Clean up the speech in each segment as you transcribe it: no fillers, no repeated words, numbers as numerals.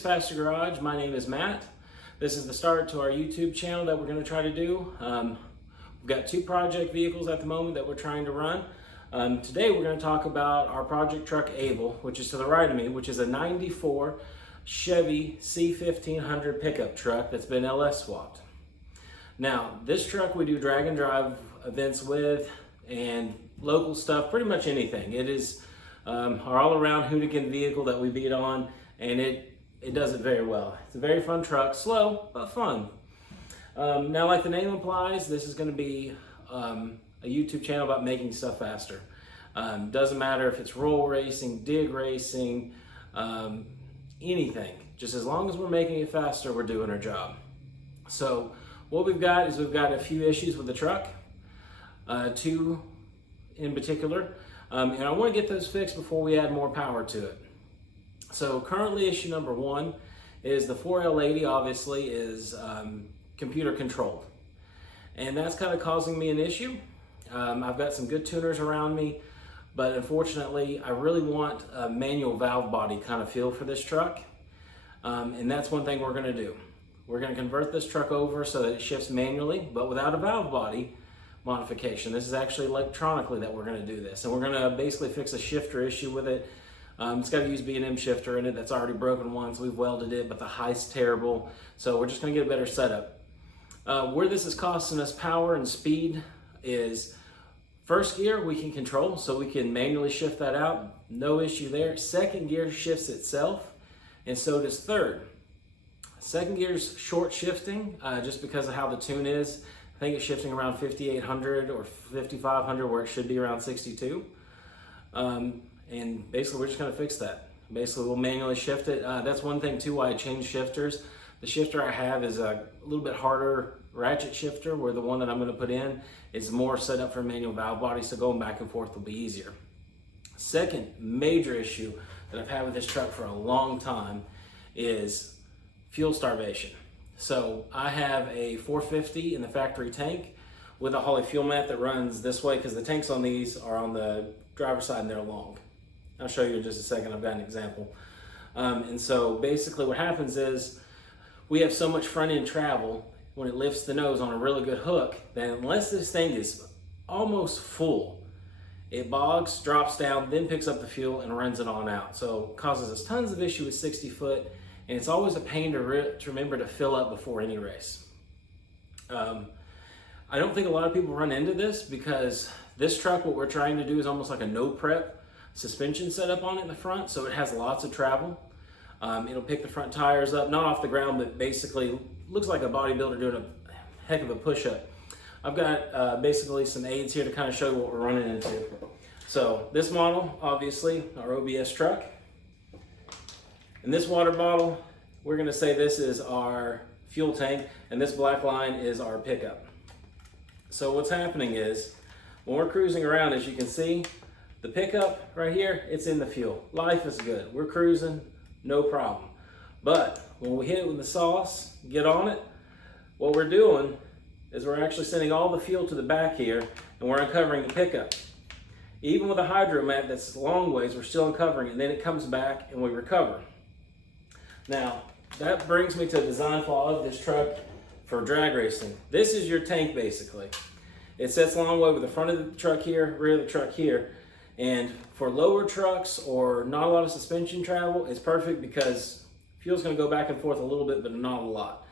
Faster Garage. My name is Matt. This is the start to our YouTube channel that we're going to try to do. We've got two project vehicles at the moment that we're trying to run. Today we're going to talk about our project truck Able, which is to the right of me, which is a 94 Chevy C1500 pickup truck that's been LS swapped. Now, this truck we do drag and drive events with and local stuff, pretty much anything. It is our all-around hoonigan vehicle that we beat on, and it does it very well. It's a very fun truck, slow but fun. Now, like the name implies, this is going to be a YouTube channel about making stuff faster. Doesn't matter if it's roll racing, dig racing, anything. Just as long as we're making it faster, we're doing our job. So what we've got is we've got a few issues with the truck, two in particular, and I want to get those fixed before we add more power to it. So currently issue number one is the 4L80 obviously is computer controlled, and that's kind of causing me an issue. I've got some good tuners around me, but unfortunately I really want a manual valve body kind of feel for this truck, and that's one thing we're going to do. We're going to convert this truck over so that it shifts manually, but without a valve body modification. This is actually electronically that we're going to do this, and we're going to basically fix a shifter issue with it. It's got a used B&M shifter in it that's already broken once. We've welded it, but the height's terrible, so we're just going to get a better setup. Where this is costing us power and speed is first gear we can control, so we can manually shift that out, no issue there. Second gear shifts itself, and so does third. Second gear's short shifting just because of how the tune is. I think it's shifting around 5,800 or 5,500 where it should be around 62. And basically we're just going to fix that. Basically we'll manually shift it. That's one thing too why I changed shifters. The shifter I have is a little bit harder ratchet shifter, where the one that I'm going to put in is more set up for manual valve body, so going back and forth will be easier. Second major issue that I've had with this truck for a long time is fuel starvation. So I have a 450 in the factory tank with a Holley fuel mat that runs this way, because the tanks on these are on the driver's side and they're long. I'll show you in just a second. I've got an example. And so basically what happens is we have so much front end travel when it lifts the nose on a really good hook that unless this thing is almost full, it bogs, drops down, then picks up the fuel and runs it on out. So it causes us tons of issue with 60 foot. And it's always a pain to remember to fill up before any race. I don't think a lot of people run into this, because this truck, what we're trying to do is almost like a no prep suspension setup on it in the front, so it has lots of travel. It'll pick the front tires up, not off the ground, but basically looks like a bodybuilder doing a heck of a push-up. I've got basically some aids here to kind of show you what we're running into. So this model, obviously, our OBS truck. In this water bottle, we're going to say this is our fuel tank, and this black line is our pickup. So what's happening is, when we're cruising around, as you can see, the pickup right here, it's in the fuel. Life is good. We're cruising, no problem. But when we hit it with the sauce, get on it, what we're doing is we're actually sending all the fuel to the back here, and we're uncovering the pickup. Even with a hydro mat that's long ways, we're still uncovering it, and then it comes back and we recover. Now, that brings me to the design flaw of this truck for drag racing. This is your tank basically. It sits a long way with the front of the truck here, rear of the truck here. And for lower trucks or not a lot of suspension travel, it's perfect because fuel's gonna go back and forth a little bit, but not a lot.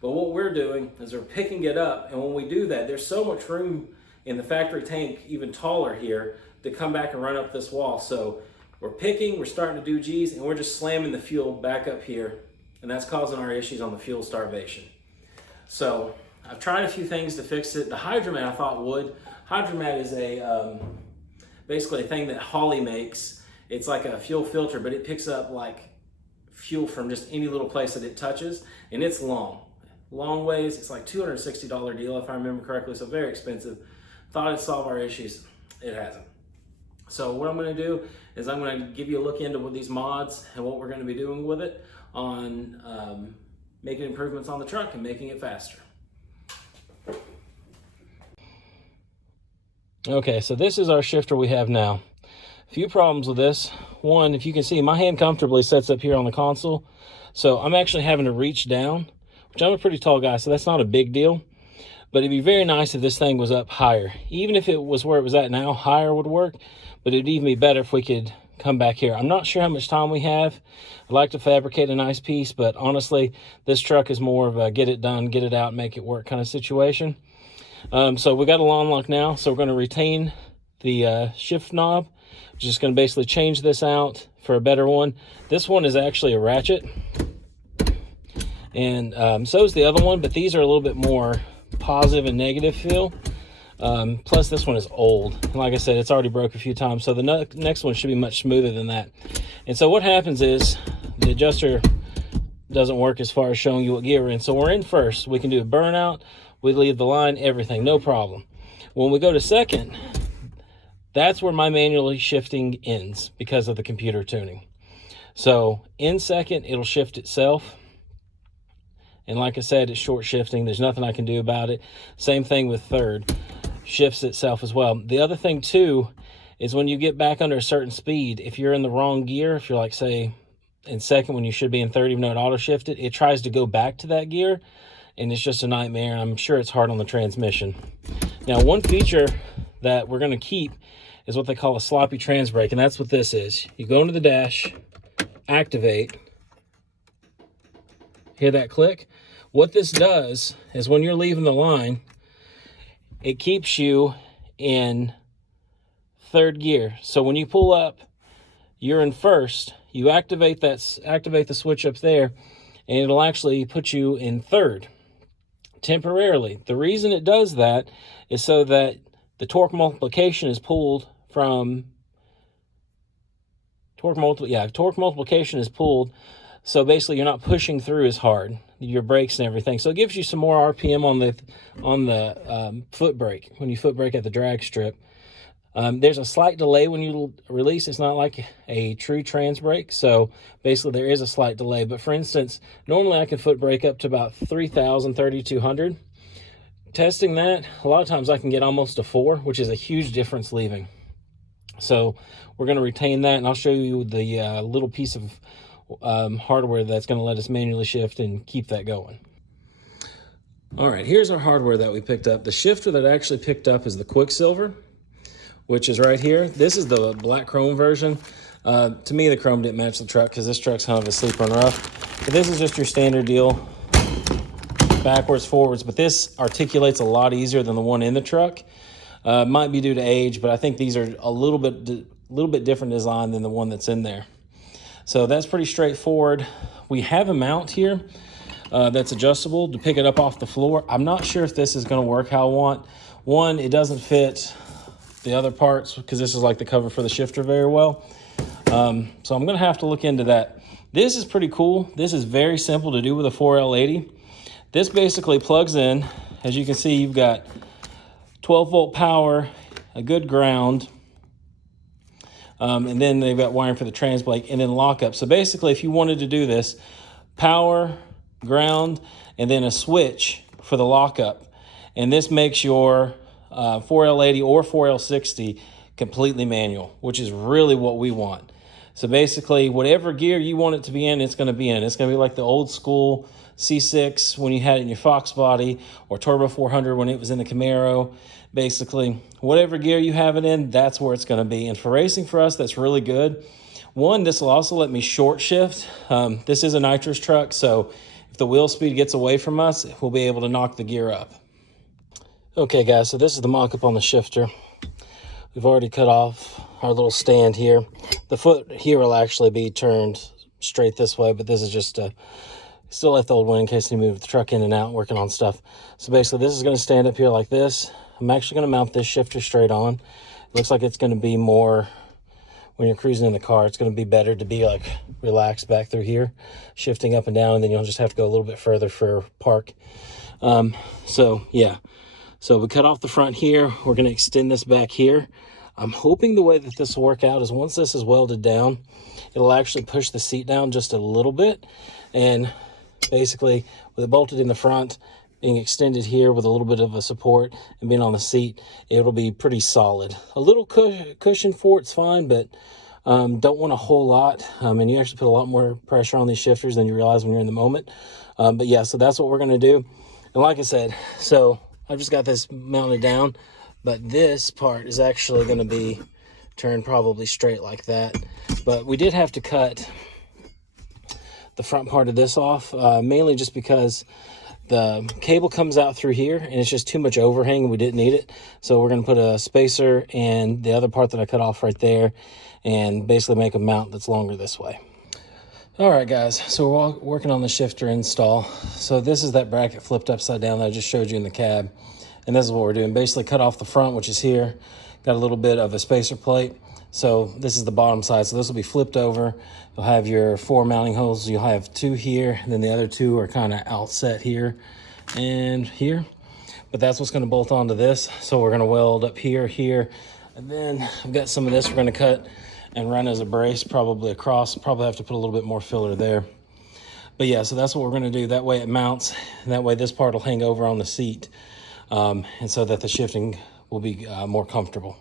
But what we're doing is we're picking it up, and when we do that, there's so much room in the factory tank, even taller here, to come back and run up this wall. So we're picking, we're starting to do G's, and we're just slamming the fuel back up here, and that's causing our issues on the fuel starvation. So I've tried a few things to fix it. The Hydromat I thought would. Hydromat is a basically a thing that Holley makes. It's like a fuel filter, but it picks up like fuel from just any little place that it touches, and it's long ways. It's like $260 deal if I remember correctly, so very expensive. Thought it'd solve our issues. It hasn't. So what I'm going to do is I'm going to give you a look into these mods and what we're going to be doing with it on making improvements on the truck and making it faster. Okay, so this is our shifter we have now. A few problems with this. One, if you can see, my hand comfortably sets up here on the console. So I'm actually having to reach down, which I'm a pretty tall guy, so that's not a big deal. But it'd be very nice if this thing was up higher. Even if it was where it was at now, higher would work. But it'd even be better if we could come back here. I'm not sure how much time we have. I'd like to fabricate a nice piece, but honestly, this truck is more of a get it done, get it out, make it work kind of situation. So we got a lawn lock now, so we're going to retain the shift knob. Just going to basically change this out for a better one. This one is actually a ratchet, and so is the other one, but these are a little bit more positive and negative feel. Plus this one is old, and like I said, it's already broke a few times, so the next one should be much smoother than that. And so what happens is the adjuster doesn't work as far as showing you what gear we're in. So we're in first, we can do a burnout, we leave the line, everything, no problem. When we go to second, that's where my manually shifting ends because of the computer tuning. So in second, it'll shift itself. And like I said, it's short shifting. There's nothing I can do about it. Same thing with third. Shifts itself as well. The other thing too is when you get back under a certain speed, if you're in the wrong gear, if you're like, say, in second when you should be in third, even though it auto shifted, it tries to go back to that gear, and it's just a nightmare. I'm sure it's hard on the transmission. Now, one feature that we're going to keep is what they call a sloppy trans brake, and that's what this is. You go into the dash, activate, hear that click? What this does is when you're leaving the line, it keeps you in third gear. So when you pull up, you're in first, you activate the switch up there, and it'll actually put you in third temporarily. The reason it does that is so that the torque multiplication is pulled from torque multiplication is pulled, so basically you're not pushing through as hard, your brakes and everything. So it gives you some more RPM on the foot brake, when you foot brake at the drag strip. There's a slight delay when you release. It's not like a true trans brake, so basically there is a slight delay. But for instance, normally I can foot brake up to about 3,000, 3,200. Testing that, a lot of times I can get almost a 4, which is a huge difference leaving. So we're going to retain that, and I'll show you the little piece of hardware that's going to let us manually shift and keep that going. All right, here's our hardware that we picked up. The shifter that I actually picked up is the Quicksilver, which is right here. This is the black chrome version. To me, the chrome didn't match the truck because this truck's kind of a sleeper and rough. But this is just your standard deal, backwards, forwards, but this articulates a lot easier than the one in the truck. Might be due to age, but I think these are a little bit different design than the one that's in there. So that's pretty straightforward. We have a mount here that's adjustable to pick it up off the floor. I'm not sure if this is going to work how I want. One, it doesn't fit the other parts because this is like the cover for the shifter very well. So I'm going to have to look into that. This is pretty cool. This is very simple to do with a 4L80. This basically plugs in. As you can see, you've got 12 volt power, a good ground, and then they've got wiring for the trans brake and then lockup. So basically, if you wanted to do this, power, ground, and then a switch for the lockup. And this makes your 4L80 or 4L60 completely manual, which is really what we want. So basically, whatever gear you want it to be in, it's going to be in. It's going to be like the old school C6 when you had it in your Fox body, or Turbo 400 when it was in the Camaro. Basically, whatever gear you have it in, that's where it's going to be. And for racing for us, that's really good. One, this will also let me short shift. This is a nitrous truck, so if the wheel speed gets away from us, we'll be able to knock the gear up. Okay guys, so this is the mock-up on the shifter. We've already cut off our little stand here. The foot here will actually be turned straight this way, but this is just still left the old one in case we move the truck in and out working on stuff. So basically this is going to stand up here like this. I'm actually going to mount this shifter straight on. It looks like it's going to be more, when you're cruising in the car, it's going to be better to be like relaxed back through here, shifting up and down, and then you'll just have to go a little bit further for park. So yeah. So we cut off the front here. We're going to extend this back here. I'm hoping the way that this will work out is once this is welded down, it'll actually push the seat down just a little bit. And basically, with it bolted in the front, being extended here with a little bit of a support and being on the seat, it'll be pretty solid. A little cushion for it's fine, but don't want a whole lot. And you actually put a lot more pressure on these shifters than you realize when you're in the moment. But yeah, so that's what we're going to do. And like I said, so I've just got this mounted down, but this part is actually going to be turned probably straight like that. But we did have to cut the front part of this off, mainly just because the cable comes out through here and it's just too much overhang. We didn't need it. So we're going to put a spacer and the other part that I cut off right there and basically make a mount that's longer this way. All right, guys, so we're working on the shifter install. So this is that bracket flipped upside down that I just showed you in the cab. And this is what we're doing. Basically cut off the front, which is here. Got a little bit of a spacer plate. So this is the bottom side. So this will be flipped over. You'll have your 4 mounting holes. You'll have 2 here, and then the other 2 are kind of outset here and here. But that's what's going to bolt onto this. So we're going to weld up here, here, and then I've got some of this we're going to cut and run as a brace, probably across. Probably have to put a little bit more filler there. But yeah, so that's what we're going to do. That way it mounts, and that way this part will hang over on the seat, and so that the shifting will be more comfortable.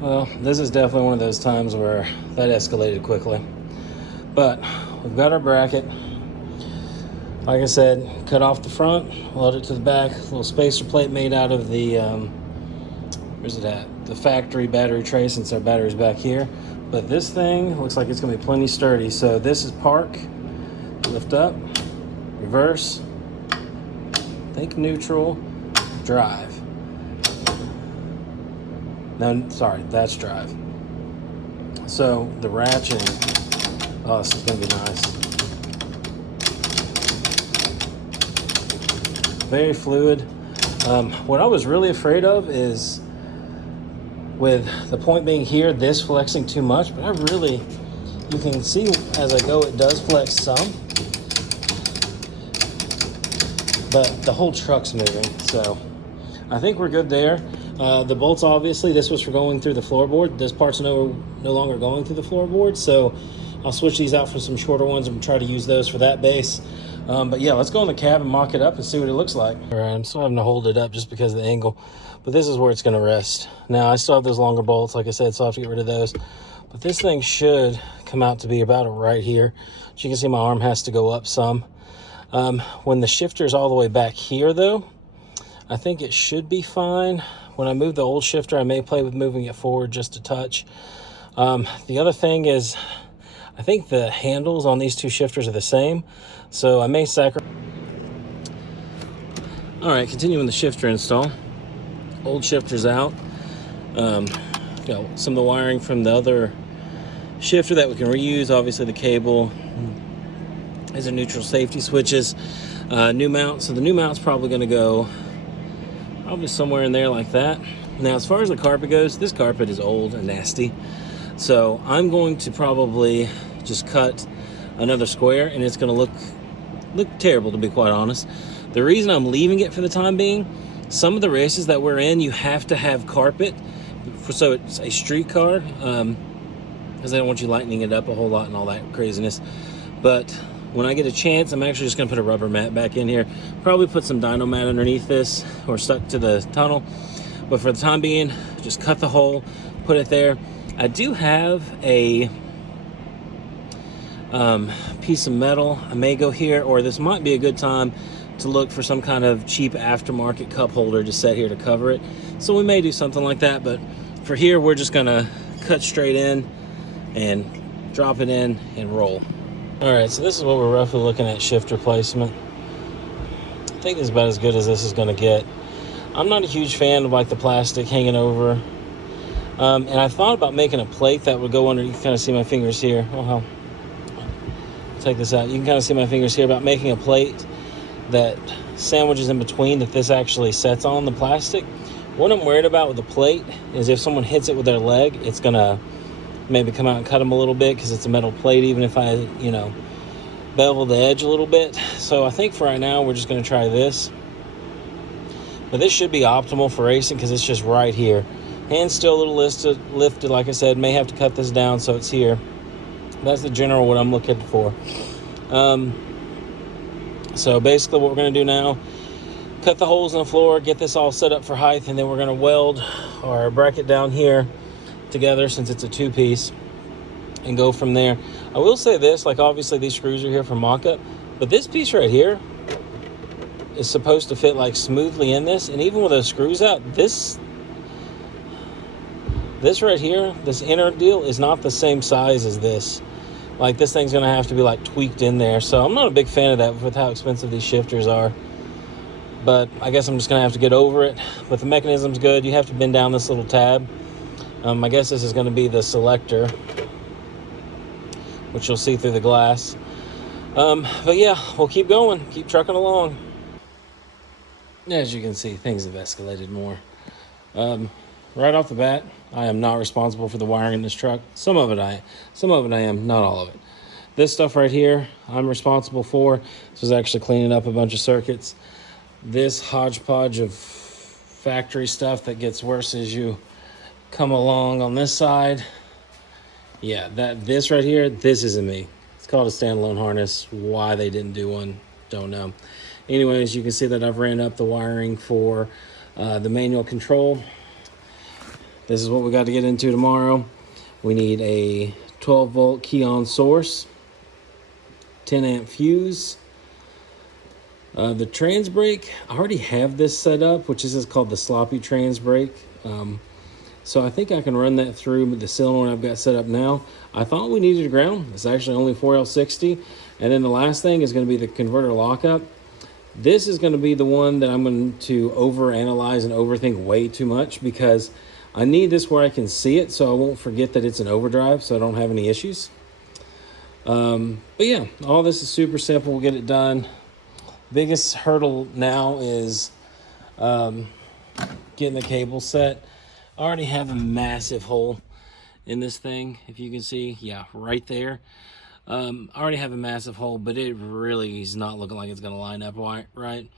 Well, this is definitely one of those times where that escalated quickly. But we've got our bracket. Like I said, cut off the front, weld it to the back. A little spacer plate made out of the, where's it at? The factory battery tray, since our battery's back here. But this thing looks like it's gonna be plenty sturdy. So this is park, lift up, reverse, think neutral, drive. No, sorry, that's drive. So the ratcheting, oh, this is gonna be nice. Very fluid. What I was really afraid of is with the point being here, this flexing too much, but you can see as I go, it does flex some, but the whole truck's moving, so I think we're good there. The bolts, obviously, this was for going through the floorboard. This part's no longer going through the floorboard, so I'll switch these out for some shorter ones and try to use those for that base. But yeah, let's go in the cab and mock it up and see what it looks like. All right, I'm still having to hold it up just because of the angle, but this is where it's going to rest. Now, I still have those longer bolts, like I said, so I'll have to get rid of those. But this thing should come out to be about right here. As you can see, my arm has to go up some. When the shifter's all the way back here, though, I think it should be fine. When I move the old shifter, I may play with moving it forward just a touch. The other thing is, I think the handles on these 2 shifters are the same, so I may sacrifice. All right, continuing the shifter install. Old shifter's out. Some of the wiring from the other shifter that we can reuse. Obviously, the cable. These are neutral safety switches. New mount. So the new mount's probably going to go probably somewhere in there like that. Now, as far as the carpet goes, this carpet is old and nasty. So I'm going to probably just cut another square, and it's going to look terrible, to be quite honest. The reason I'm leaving it for the time being, some of the races that we're in, you have to have carpet, so it's a street car, because they don't want you lightening it up a whole lot and all that craziness. But when I get a chance, I'm actually just going to put a rubber mat back in here. Probably put some dyno mat underneath this or stuck to the tunnel. But for the time being, just cut the hole, put it there. I do have a piece of metal. I may go here, or this might be a good time to look for some kind of cheap aftermarket cup holder to set here to cover it. So we may do something like that, but for here, we're just going to cut straight in and drop it in and roll. All right, so this is what we're roughly looking at shifter placement. I think this is about as good as this is going to get. I'm not a huge fan of like the plastic hanging over. And I thought about making a plate that would go under. You can kind of see my fingers here. Oh, take this out. You can kind of see my fingers here, about making a plate that sandwiches in between that this actually sets on the plastic. What I'm worried about with the plate is if someone hits it with their leg, it's going to maybe come out and cut them a little bit because it's a metal plate, even if I, bevel the edge a little bit. So I think for right now, we're just going to try this. But this should be optimal for racing because it's just right here. Hand's still a little lifted, like I said. May have to cut this down so it's here. That's the general what I'm looking for. So basically what we're going to do now, cut the holes in the floor, get this all set up for height, and then we're going to weld our bracket down here together since it's a two-piece and go from there. I will say this, like obviously these screws are here for mock-up, but this piece right here is supposed to fit like smoothly in this, and even with those screws out, this right here, this inner deal is not the same size as this. Like this thing's gonna have to be like tweaked in there, so I'm not a big fan of that with how expensive these shifters are. But I guess I'm just gonna have to get over it. But the mechanism's good. You have to bend down this little tab. I guess this is gonna be the selector, which you'll see through the glass. But yeah, we'll keep going, keep trucking along. As you can see, things have escalated more. Right off the bat, I am not responsible for the wiring in this truck. Some of it I am, not all of it. This stuff right here, I'm responsible for. This was actually cleaning up a bunch of circuits. This hodgepodge of factory stuff that gets worse as you come along on this side. Yeah, this right here, this isn't me. It's called a standalone harness. Why they didn't do one, don't know. Anyways, you can see that I've ran up the wiring for the manual control. This is what we got to get into tomorrow. We need a 12-volt key-on source, 10-amp fuse. The trans brake, I already have this set up, which is called the sloppy trans brake. So I think I can run that through with the cylinder I've got set up now. I thought we needed a ground. It's actually only 4L60. And then the last thing is going to be the converter lockup. This is going to be the one that I'm going to overanalyze and overthink way too much, because I need this where I can see it so I won't forget that it's an overdrive, so I don't have any issues. But yeah, all this is super simple. We'll get it done. Biggest hurdle now is getting the cable set. I already have a massive hole in this thing. If you can see, yeah, right there. I already have a massive hole, but it really is not looking like it's going to line up right.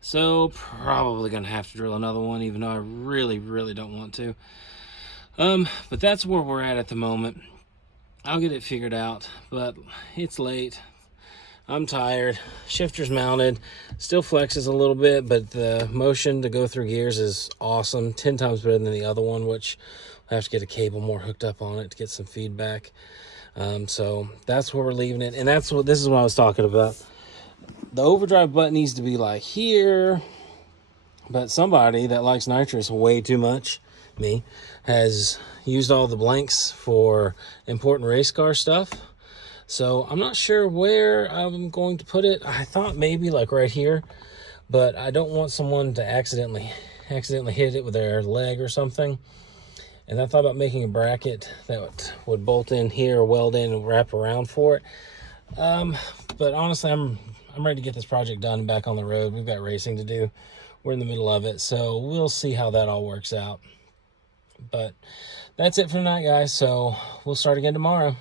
So probably going to have to drill another one, even though I really don't want to. But that's where we're at the moment. I'll get it figured out, but it's late. I'm tired. Shifter's mounted. Still flexes a little bit, but the motion to go through gears is awesome. 10 times better than the other one, which I have to get a cable more hooked up on it to get some feedback. So that's where we're leaving it. And this is what I was talking about. The overdrive button needs to be like here, but somebody that likes nitrous way too much, me, has used all the blanks for important race car stuff. So I'm not sure where I'm going to put it. I thought maybe like right here, but I don't want someone to accidentally hit it with their leg or something. And I thought about making a bracket that would bolt in here, weld in, and wrap around for it. But honestly, I'm ready to get this project done and back on the road. We've got racing to do. We're in the middle of it, so we'll see how that all works out. But that's it for tonight, guys. So we'll start again tomorrow.